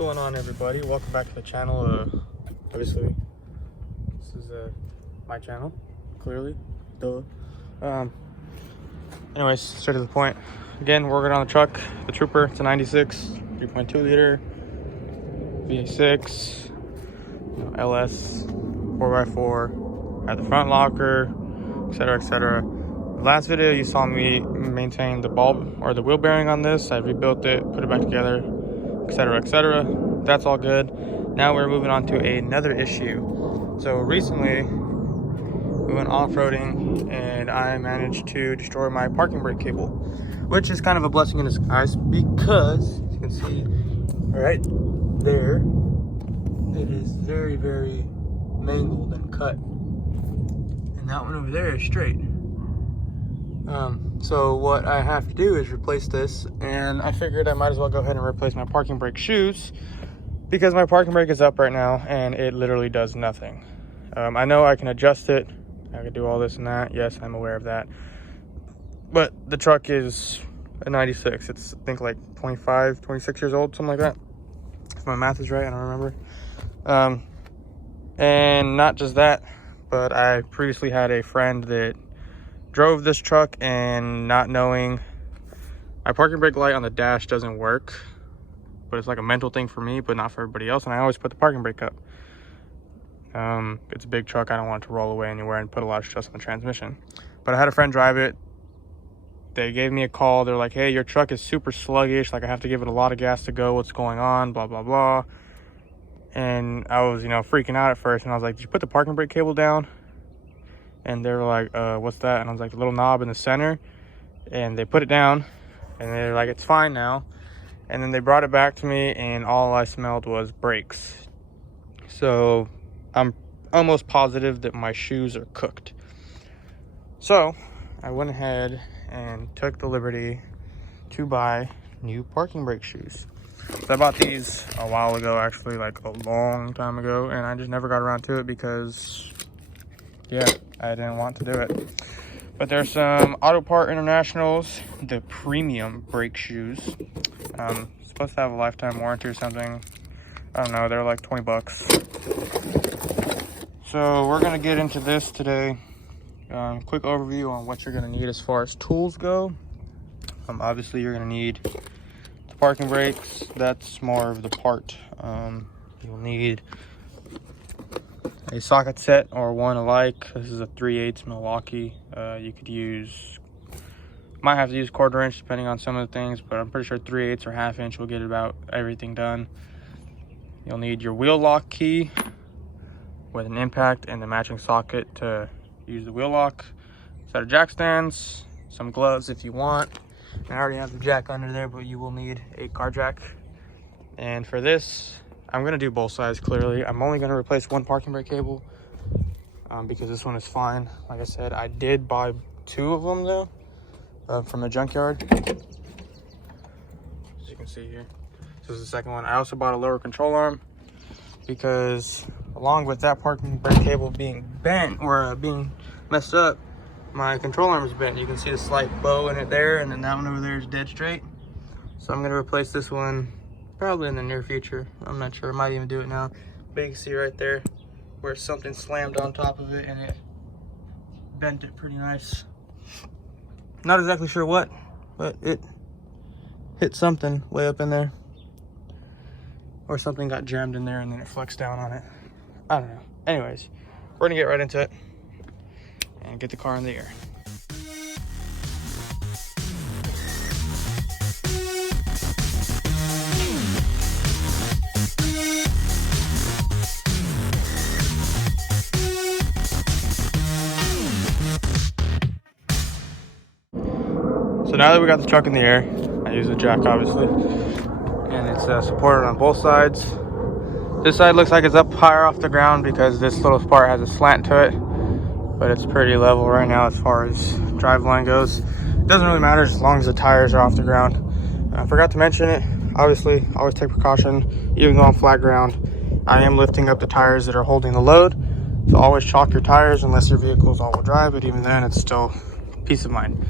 going on, everybody? Welcome back to the channel. Obviously this is my channel, clearly, duh. Anyways, straight to the point. Again, working on the truck, the Trooper. It's a 96 3.2 liter V6 LS 4x4, had the front locker, etc, etc. Last video you saw me maintain the bulb or the wheel bearing on this. I rebuilt it, put it back together, etc, etc. That's all good. Now we're moving on to another issue. So recently we went off-roading and I managed to destroy my parking brake cable, which is kind of a blessing in disguise because, as you can see right there, it is very, very mangled and cut. And that one over there is straight. So what I have to do is replace this, and I figured I might as well go ahead and replace my parking brake shoes because my parking brake is up right now and it literally does nothing. I know I can adjust it, I can do all this and that. Yes, I'm aware of that, but the truck is a 96. It's, I think, like 25, 26 years old, something like that, if my math is right. I don't remember. And not just that, but I previously had a friend that drove this truck, and not knowing, my parking brake light on the dash doesn't work, but it's like a mental thing for me, but not for everybody else. And I always put the parking brake up. It's a big truck, I don't want it to roll away anywhere and put a lot of stress on the transmission. But I had a friend drive it. They gave me a call. They're like, hey, your truck is super sluggish, like I have to give it a lot of gas to go, what's going on, blah blah blah. And I was, freaking out at first, and I was like, did you put the parking brake cable down? And they were like, what's that? And I was like, the little knob in the center. And they put it down, and they're like, it's fine now. And then they brought it back to me, and all I smelled was brakes. So I'm almost positive that my shoes are cooked. So I went ahead and took the liberty to buy new parking brake shoes. So I bought these a while ago, actually, like a long time ago, and I just never got around to it because, yeah, I didn't want to do it. But there's some Auto Part Internationals, the premium brake shoes. Supposed to have a lifetime warranty or something. I don't know, they're like 20 bucks. So we're gonna get into this today. Quick overview on what you're gonna need as far as tools go. Obviously you're gonna need the parking brakes. That's more of the part. You'll need a socket set or one alike. This is a 3/8 Milwaukee. You could use, might have to use 1/4 inch depending on some of the things, but I'm pretty sure 3/8 or 1/2 inch will get about everything done. You'll need your wheel lock key with an impact and the matching socket to use the wheel lock. Set of jack stands, some gloves if you want. I already have the jack under there, but you will need a car jack. And for this, I'm gonna do both sides. Clearly, I'm only gonna replace one parking brake cable because this one is fine. Like I said, I did buy 2 of them though from the junkyard, as you can see here. This is the second one. I also bought a lower control arm because along with that parking brake cable being bent or being messed up, my control arm is bent. You can see the slight bow in it there, and then that one over there is dead straight. So I'm gonna replace this one probably in the near future. I'm not sure, I might even do it now. But you can see right there where something slammed on top of it and it bent it pretty nice. Not exactly sure what, but it hit something way up in there. Or something got jammed in there and then it flexed down on it. I don't know. Anyways, we're gonna get right into it and get the car in the air. So now that we got the truck in the air, I use the jack obviously, and it's supported on both sides. This side looks like it's up higher off the ground because this little part has a slant to it, but it's pretty level right now as far as drive line goes. It doesn't really matter as long as the tires are off the ground. I forgot to mention it, obviously always take precaution. Even though on flat ground, I am lifting up the tires that are holding the load, so always chalk your tires unless your vehicle is all-wheel drive, but even then it's still peace of mind.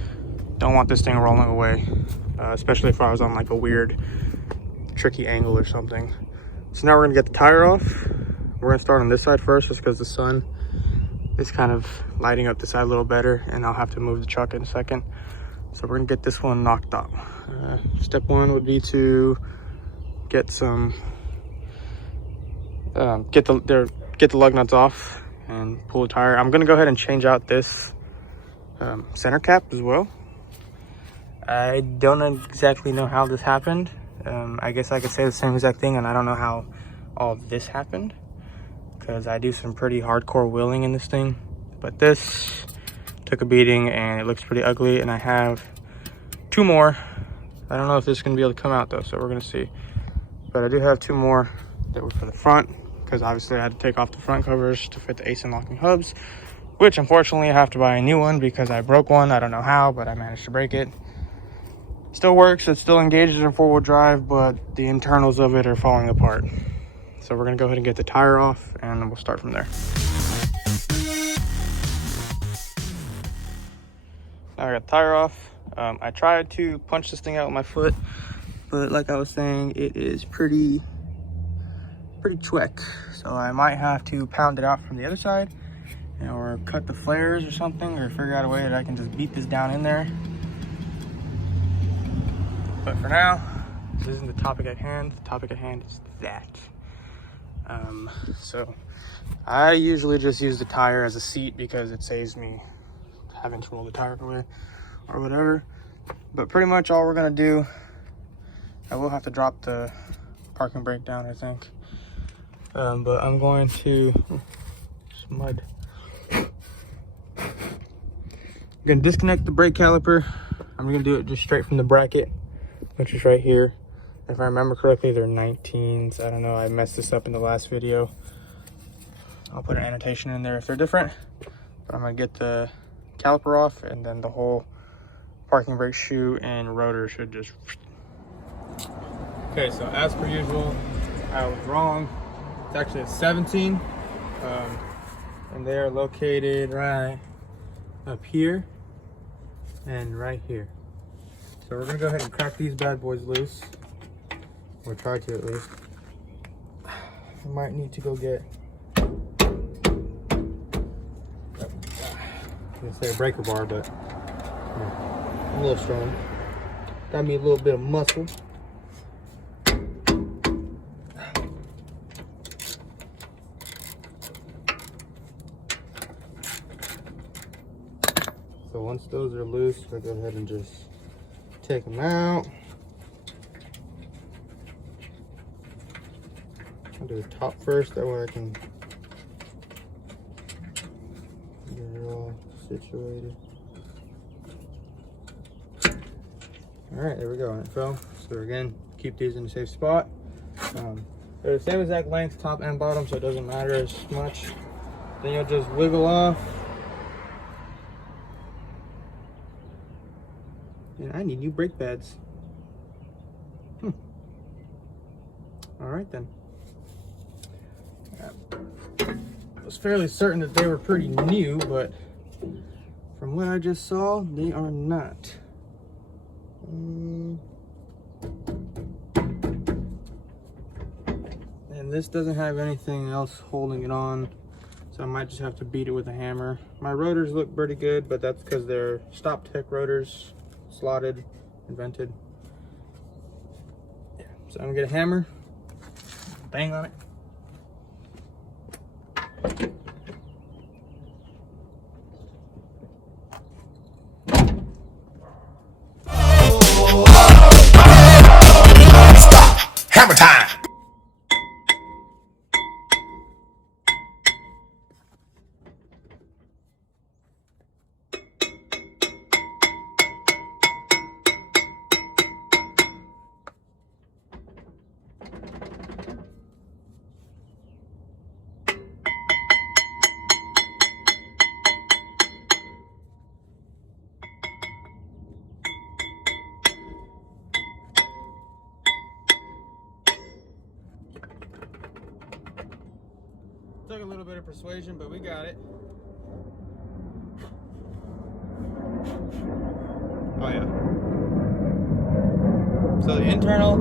Don't want this thing rolling away, especially if I was on like a weird tricky angle or something. So now we're gonna get the tire off. We're gonna start on this side first, just because the sun is kind of lighting up this side a little better, and I'll have to move the truck in a second. So we're gonna get this one knocked out. Step one would be to get some, get the lug nuts off and pull the tire. I'm gonna go ahead and change out this center cap as well. I don't exactly know how this happened. I guess I could say the same exact thing, and I don't know how all of this happened, because I do some pretty hardcore wheeling in this thing. But this took a beating and it looks pretty ugly, and I have 2 more. I don't know if this is gonna be able to come out though, so we're gonna see. But I do have 2 more that were for the front, because obviously I had to take off the front covers to fit the ASIN locking hubs, which unfortunately I have to buy a new one because I broke one. I don't know how, but I managed to break it. Still works, it still engages in 4-wheel drive, but the internals of it are falling apart. So we're gonna go ahead and get the tire off, and we'll start from there. Now I got the tire off. I tried to punch this thing out with my foot, but like I was saying, it is pretty tweak. So I might have to pound it out from the other side, or cut the flares or something, or figure out a way that I can just beat this down in there. But for now, this isn't the topic at hand. The topic at hand is that. So I usually just use the tire as a seat because it saves me having to roll the tire away or whatever. But pretty much all we're gonna do, I will have to drop the parking brake down, I think. But I'm going to, mud. I'm gonna disconnect the brake caliper. I'm gonna do it just straight from the bracket, which is right here. If I remember correctly, they're 19s. I don't know, I messed this up in the last video. I'll put an annotation in there if they're different. But I'm gonna get the caliper off, and then the whole parking brake shoe and rotor should just... Okay, so as per usual, I was wrong. It's actually a 17. And they are located right up here and right here. So we're gonna go ahead and crack these bad boys loose, or try to at least. I might need to go get, I was gonna say a breaker bar, but I'm a little strong. Got me a little bit of muscle. So once those are loose, I'll go ahead and just take them out. I'll do the top first, that way I can get it all situated. All right, there we go, and it fell. So again, keep these in a safe spot. They're the same exact length, top and bottom, so it doesn't matter as much. Then you'll just wiggle off. And I need new brake pads. All right then. I was fairly certain that they were pretty new, but from what I just saw, they are not. And this doesn't have anything else holding it on, so I might just have to beat it with a hammer. My rotors look pretty good, but that's because they're stop tech rotors, slotted and vented. Yeah, so I'm gonna get a hammer, bang on it. Hammer time! Took a little bit of persuasion, but we got it. Oh yeah. So the internal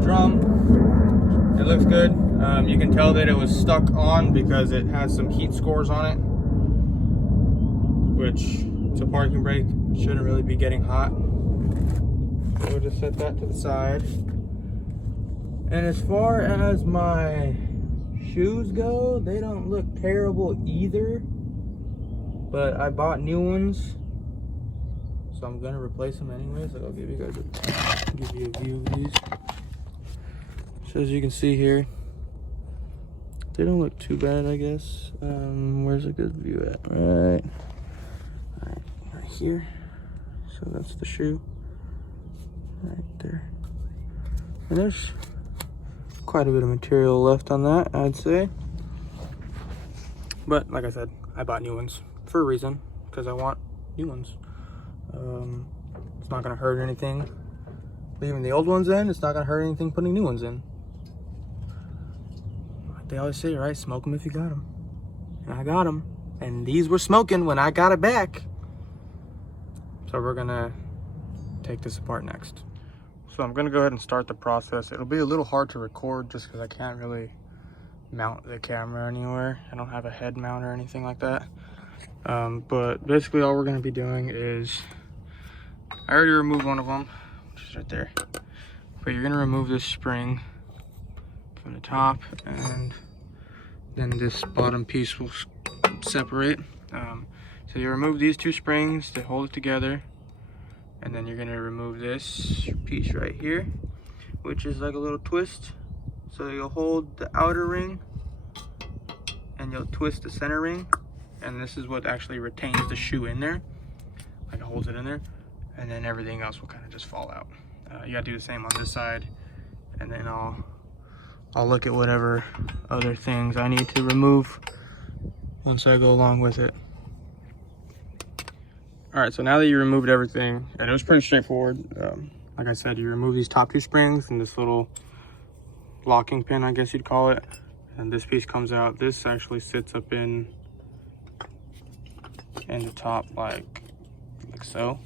drum It looks good. You can tell that it was stuck on because it has some heat scores on it, which it's a parking brake. It shouldn't really be getting hot. So we'll just set that to the side. And as far as my shoes go, they don't look terrible either, but I bought new ones, so I'm gonna replace them anyways. Like, I'll give you guys give you a view of these. So as you can see here, they don't look too bad, I guess. Where's a good view at? Right here. So that's the shoe right there. And there's quite a bit of material left on that, I'd say. But like I said, I bought new ones for a reason, because I want new ones. It's not gonna hurt anything leaving the old ones in. It's not gonna hurt anything putting new ones in. Like they always say, right? Smoke them if you got them. And I got them. And these were smoking when I got it back. So we're gonna take this apart next. So I'm gonna go ahead and start the process. It'll be a little hard to record just because I can't really mount the camera anywhere. I don't have a head mount or anything like that. But basically all we're gonna be doing is, I already removed one of them, which is right there. But you're gonna remove this spring from the top, and then this bottom piece will separate. So you remove these two springs to hold it together, and then you're gonna remove this piece right here, which is like a little twist. So you'll hold the outer ring and you'll twist the center ring, and this is what actually retains the shoe in there, like it holds it in there, and then everything else will kind of just fall out. You gotta do the same on this side, and then I'll look at whatever other things I need to remove once I go along with it. All right, so now that you removed everything, and it was pretty straightforward. Like I said, you remove these top two springs and this little locking pin, I guess you'd call it, and this piece comes out. This actually sits up in the top like so.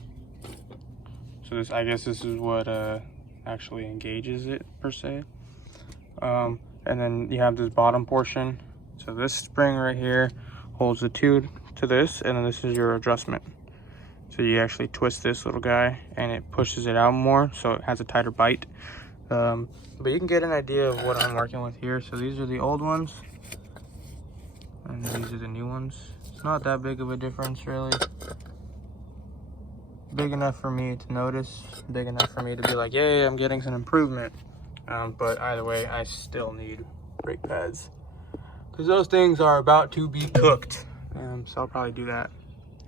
So this, I guess this is what actually engages it per se. And then you have this bottom portion. So this spring right here holds the two to this, and then this is your adjustment. So you actually twist this little guy and it pushes it out more, so it has a tighter bite. But you can get an idea of what I'm working with here. So these are the old ones and these are the new ones. It's not that big of a difference really. Big enough for me to notice, big enough for me to be like, yay, I'm getting some improvement. But either way, I still need brake pads because those things are about to be cooked. So I'll probably do that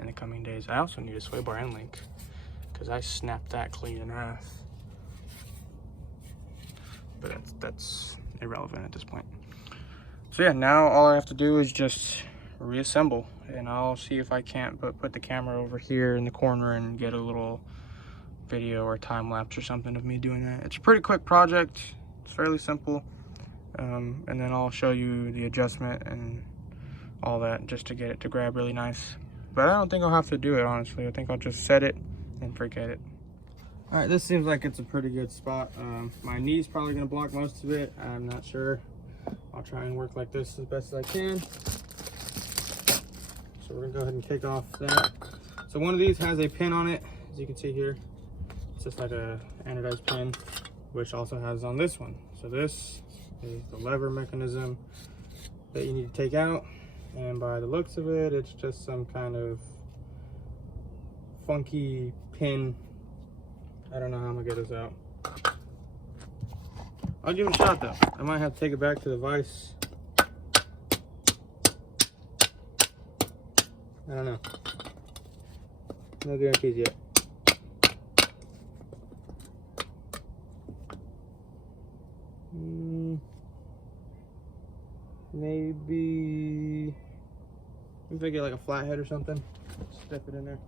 in the coming days. I also need a sway bar end link because I snapped that clean in half. But that's irrelevant at this point. So yeah, now all I have to do is just reassemble, and I'll see if I can't put the camera over here in the corner and get a little video or time lapse or something of me doing that. It's a pretty quick project. It's fairly simple. And then I'll show you the adjustment and all that just to get it to grab really nice. But I don't think I'll have to do it, honestly. I think I'll just set it and forget it. All right, this seems like it's a pretty good spot. My knee's probably gonna block most of it. I'm not sure. I'll try and work like this as best as I can. So we're gonna go ahead and kick off that. So one of these has a pin on it, as you can see here. It's just like a anodized pin, which also has on this one. So this is the lever mechanism that you need to take out. And by the looks of it, it's just some kind of funky pin. I don't know how I'm gonna get this out. I'll give it a shot though. I might have to take it back to the vise. I don't know. No guarantees yet. Maybe if I get like a flathead or something, step it in there.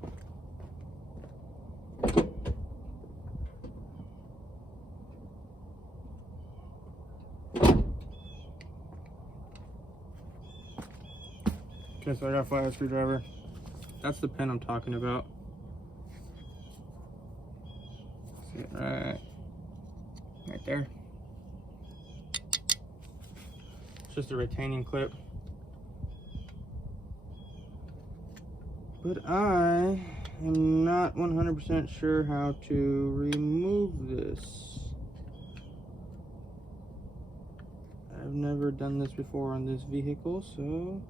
Okay, so I got a flathead screwdriver. That's the pin I'm talking about. See it right there. It's just a retaining clip. But I am not 100% sure how to remove this. I've never done this before on this vehicle, so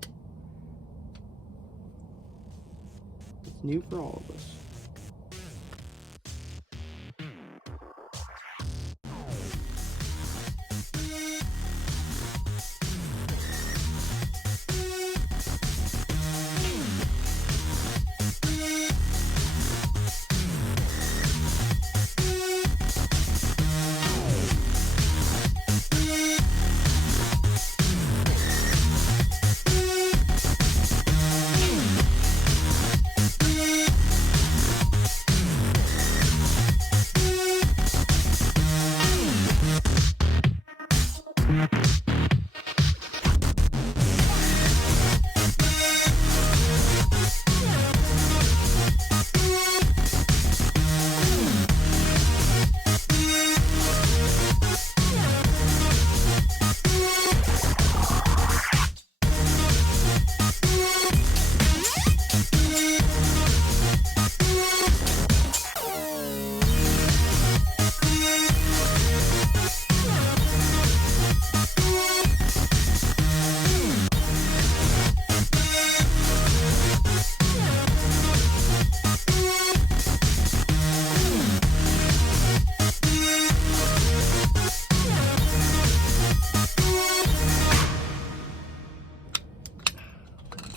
it's new for all of us.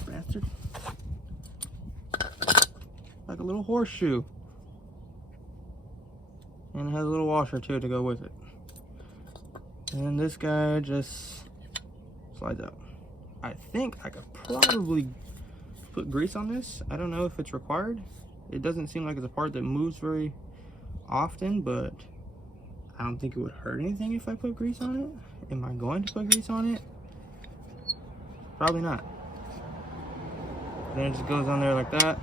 Bastard. Like a little horseshoe. And it has a little washer too to go with it. And this guy just slides out. I think I could probably put grease on this. I don't know if it's required. It doesn't seem like it's a part that moves very often, but I don't think it would hurt anything if I put grease on it. Am I going to put grease on it? Probably not. Then it just goes on there like that.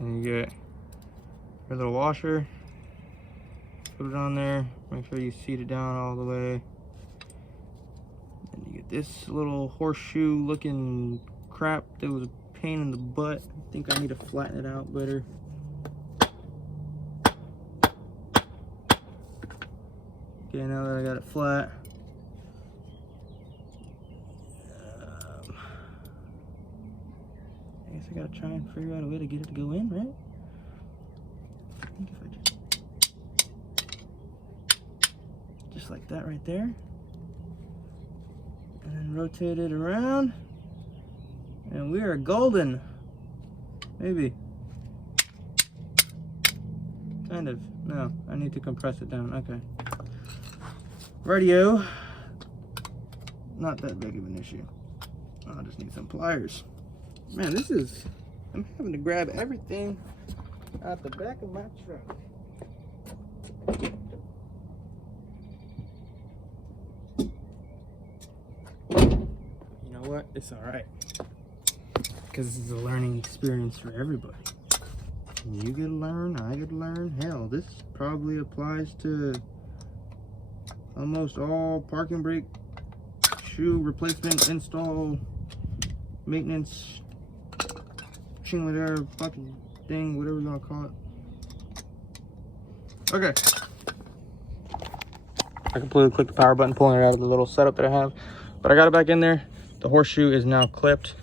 And you get your little washer. Put it on there. Make sure you seat it down all the way. And you get this little horseshoe looking crap that was a pain in the butt. I think I need to flatten it out better. Okay, now that I got it flat, I guess I gotta try and figure out a way to get it to go in, right? I think if I just like that right there, and then rotate it around, and we are golden. Maybe. Kind of. No, I need to compress it down. Okay. Radio. Not that big of an issue. I just need some pliers. Man, this is... I'm having to grab everything out the back of my truck. You know what? It's alright. Because this is a learning experience for everybody. You get to learn, I get to learn. Hell, this probably applies to almost all parking brake shoe replacement, install, maintenance, chinlet air, fucking thing, whatever you want to call it. Okay. I completely clicked the power button, pulling it out of the little setup that I have. But I got it back in there. The horseshoe is now clipped.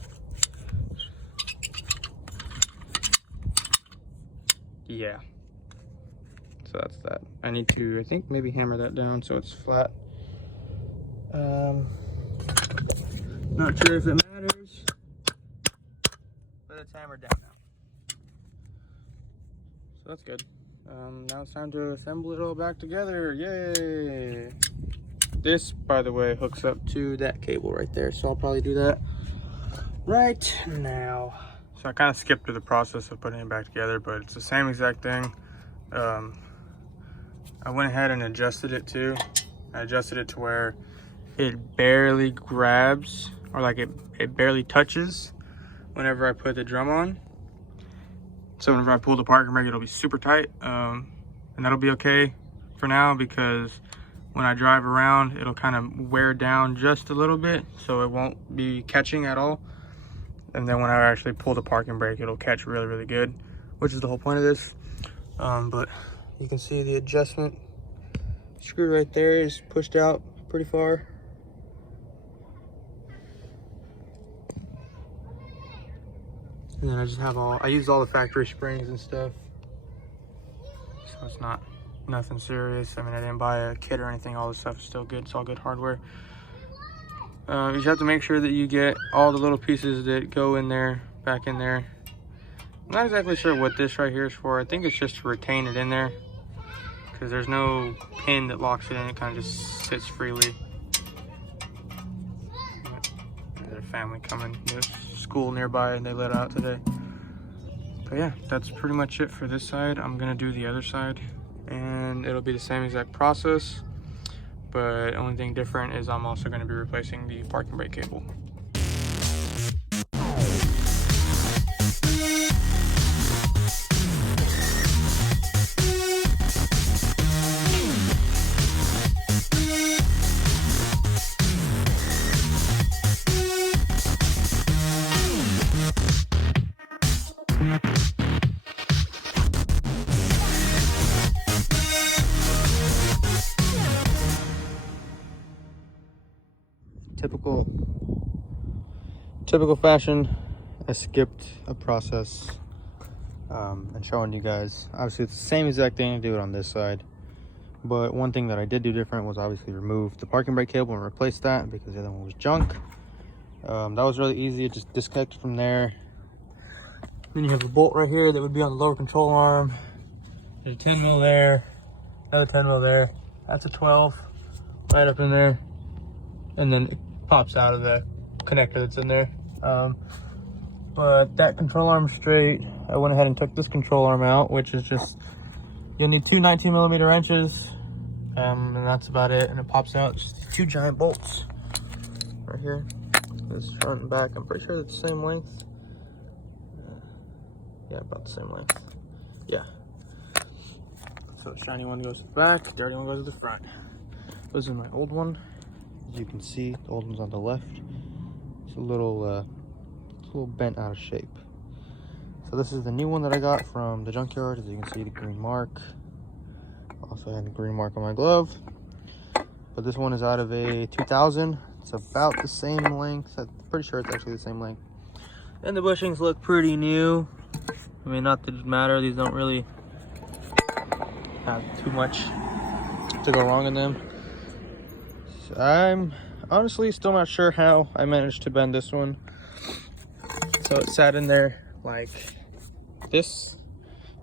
Yeah. So that's that. I need to, I think, maybe hammer that down so it's flat. Not sure if it matters, but it's hammered down now. So that's good. Now it's time to assemble it all back together. Yay! This, by the way, hooks up to that cable right there, so I'll probably do that right now. So I kind of skipped through the process of putting it back together, but it's the same exact thing. I went ahead and adjusted it too. I adjusted it to where it barely grabs, or like it barely touches whenever I put the drum on. So whenever I pull the parking brake, it'll be super tight. And that'll be okay for now, because when I drive around, it'll kind of wear down just a little bit, so it won't be catching at all. And then when I actually pull the parking brake, it'll catch really, really good, which is the whole point of this. But you can see the adjustment screw right there is pushed out pretty far. And then I just have I used all the factory springs and stuff. So it's nothing serious. I mean, I didn't buy a kit or anything. All this stuff is still good. It's all good hardware. You just have to make sure that you get all the little pieces that go in there, back in there. I'm not exactly sure what this right here is for. I think it's just to retain it in there, because there's no pin that locks it in. It kind of just sits freely. There's a family coming. There's school nearby and they let out today. But yeah, that's pretty much it for this side. I'm gonna do the other side and it'll be the same exact process, but only thing different is I'm also gonna be replacing the parking brake cable. Typical fashion, I skipped a process and showing you guys. Obviously it's the same exact thing, I do it on this side, but one thing that I did do different was obviously remove the parking brake cable and replace that because the other one was junk. That was really easy. It just disconnected from there. Then you have a bolt right here that would be on the lower control arm. There's a 10 mil there, another 10 mil there. That's a 12 right up in there, and then it pops out of the connector that's in there. But that control arm straight, I went ahead and took this control arm out, which is just, you'll need two 19mm wrenches, and that's about it. And it pops out just these two giant bolts right here. This front and back, I'm pretty sure it's the same length. Yeah, about the same length. Yeah. So the shiny one goes to the back, the dirty one goes to the front. This is my old one. As you can see, the old one's on the left. It's a little bent out of shape. So this is the new one that I got from the junkyard. As you can see, the green mark. Also had the green mark on my glove. But this one is out of a 2000. It's about the same length. I'm pretty sure it's actually the same length. And the bushings look pretty new. I mean, not that it matter. These don't really have too much to go wrong in them. So I'm honestly still not sure how I managed to bend this one. So it sat in there like this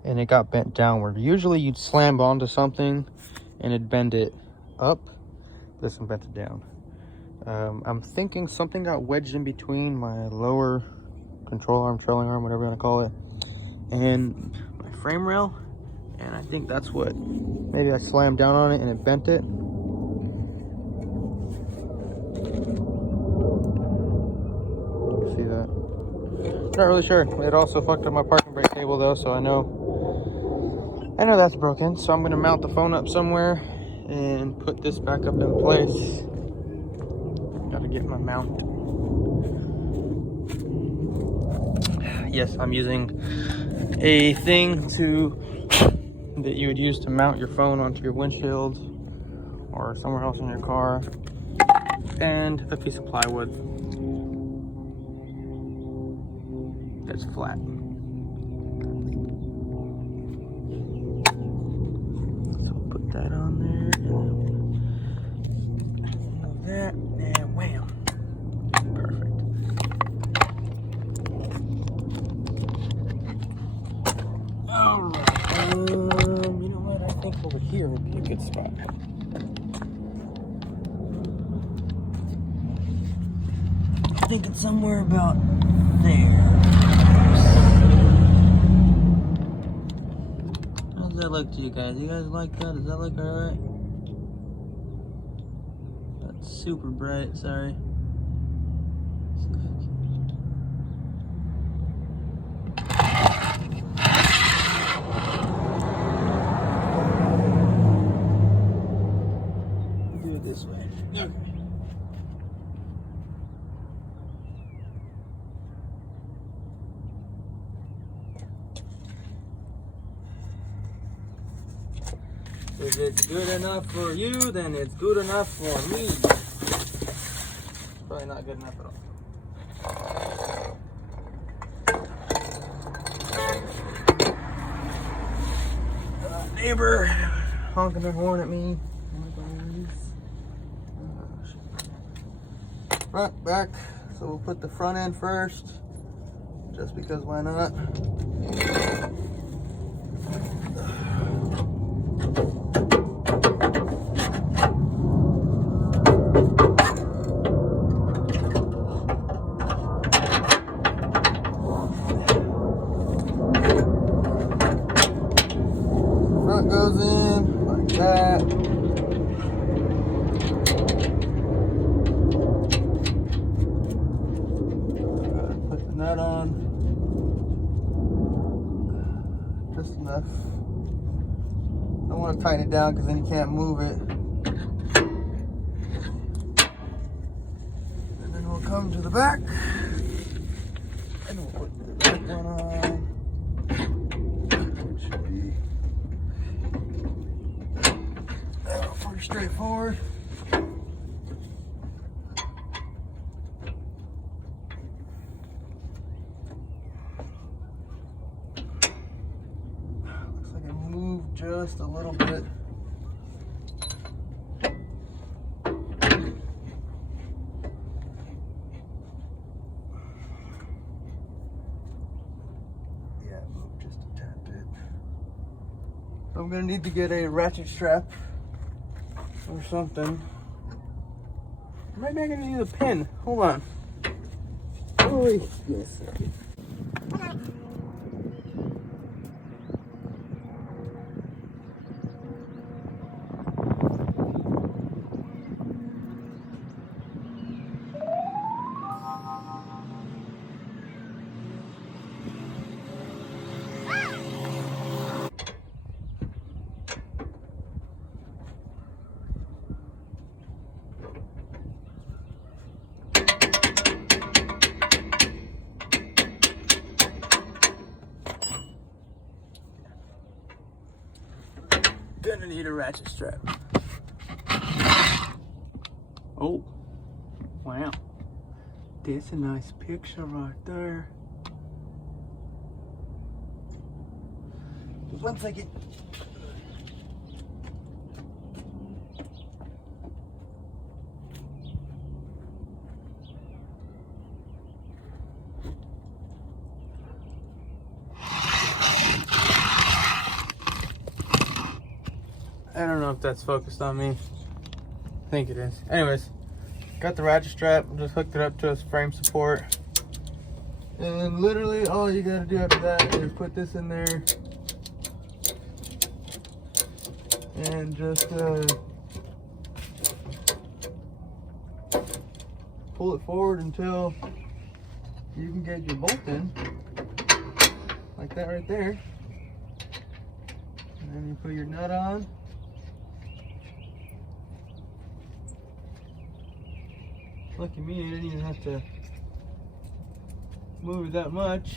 and it got bent downward. Usually you'd slam onto something and it'd bend it up. This one bent it down. I'm thinking something got wedged in between my lower control arm, trailing arm, whatever you want to call it, and my frame rail, and I think that's what, maybe I slammed down on it and it bent it. See that? Not really sure. It also fucked up my parking brake cable though, so I know that's broken. So I'm gonna mount the phone up somewhere and put this back up in place. Gotta get my mount. Yes, I'm using a thing that you would use to mount your phone onto your windshield or somewhere else in your car, and a piece of plywood that's flat. So I'll put that on there, like that, and wham, perfect. All right, you know what? I think over here would be a good spot. I think it's somewhere about there. How does that look to you guys? You guys like that? Does that look alright? That's super bright, sorry. If it's good enough for you, then it's good enough for me. It's probably not good enough at all. Neighbor honking their horn at me. Front, back. So we'll put the front end first, just because why not? Front goes in like that. Put the nut on. Just enough. Don't want to tighten it down because then you can't move it. And then we'll come to the back. And we'll put the back one on. Pretty straightforward. Looks like it moved just a little bit. Yeah, it moved just a tad bit. So I'm gonna need to get a ratchet strap or something. Maybe I can use a pin. Hold on. Oh, wait. Yes. Gonna need a ratchet strap. Oh, wow. That's a nice picture right there. Just 1 second. I don't know if that's focused on me. I think it is. Anyways, got the ratchet strap, just hooked it up to a frame support. And literally all you gotta do after that is put this in there and just pull it forward until you can get your bolt in, like that right there. And then you put your nut on. Lucky me, I didn't even have to move it that much.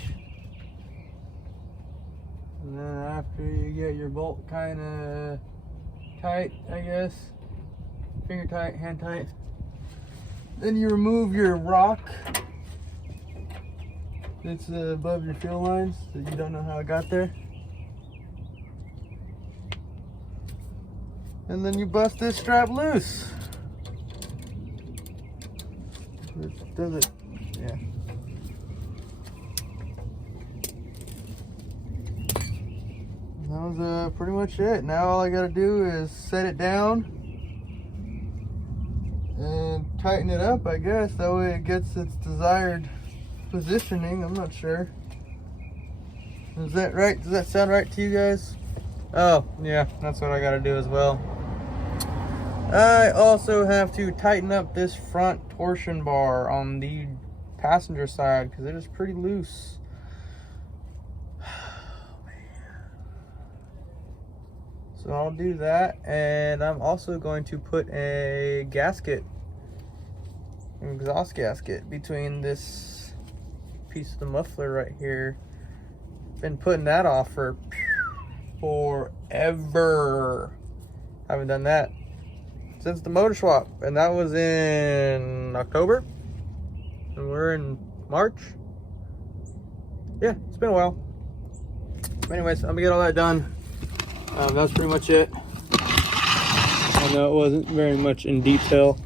And then after you get your bolt kind of tight, I guess, finger tight, hand tight, then you remove your rock that's above your fuel lines that you don't know how it got there. And then you bust this strap loose. Does it? Yeah. That was pretty much it. Now all I gotta do is set it down and tighten it up, I guess. That way it gets its desired positioning. I'm not sure. Is that right? Does that sound right to you guys? Oh, yeah, that's what I gotta do as well. I also have to tighten up this front torsion bar on the passenger side because it is pretty loose. Oh, man. So I'll do that, and I'm also going to put a gasket, an exhaust gasket, between this piece of the muffler right here. Been putting that off for forever. Haven't done that since the motor swap, and that was in October, and we're in March. Yeah, it's been a while. But anyways, I'm gonna get all that done. That's pretty much it. I know it wasn't very much in detail.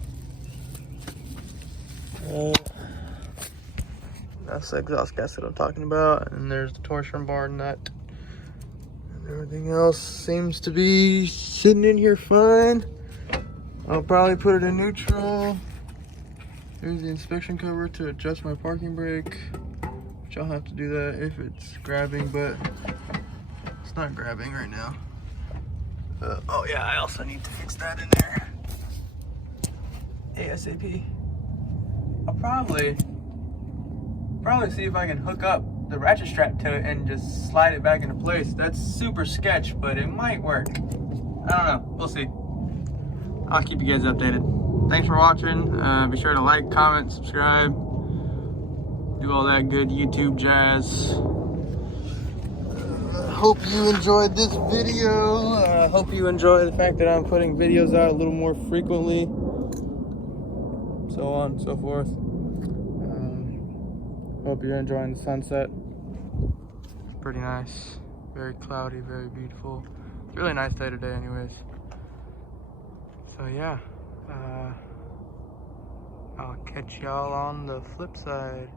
That's the exhaust gas that I'm talking about, and there's the torsion bar nut. And everything else seems to be sitting in here fine. I'll probably put it in neutral. There's the inspection cover to adjust my parking brake, which I'll have to do that if it's grabbing, but it's not grabbing right now. Oh yeah, I also need to fix that in there ASAP. I'll probably see if I can hook up the ratchet strap to it and just slide it back into place. That's super sketch, but it might work. I don't know, we'll see. I'll keep you guys updated. Thanks for watching. Be sure to like, comment, subscribe, do all that good YouTube jazz. Hope you enjoyed this video. Hope you enjoy the fact that I'm putting videos out a little more frequently, so on and so forth. Hope you're enjoying the sunset. It's pretty nice, very cloudy, very beautiful. It's a really nice day today anyways. So yeah, I'll catch y'all on the flip side.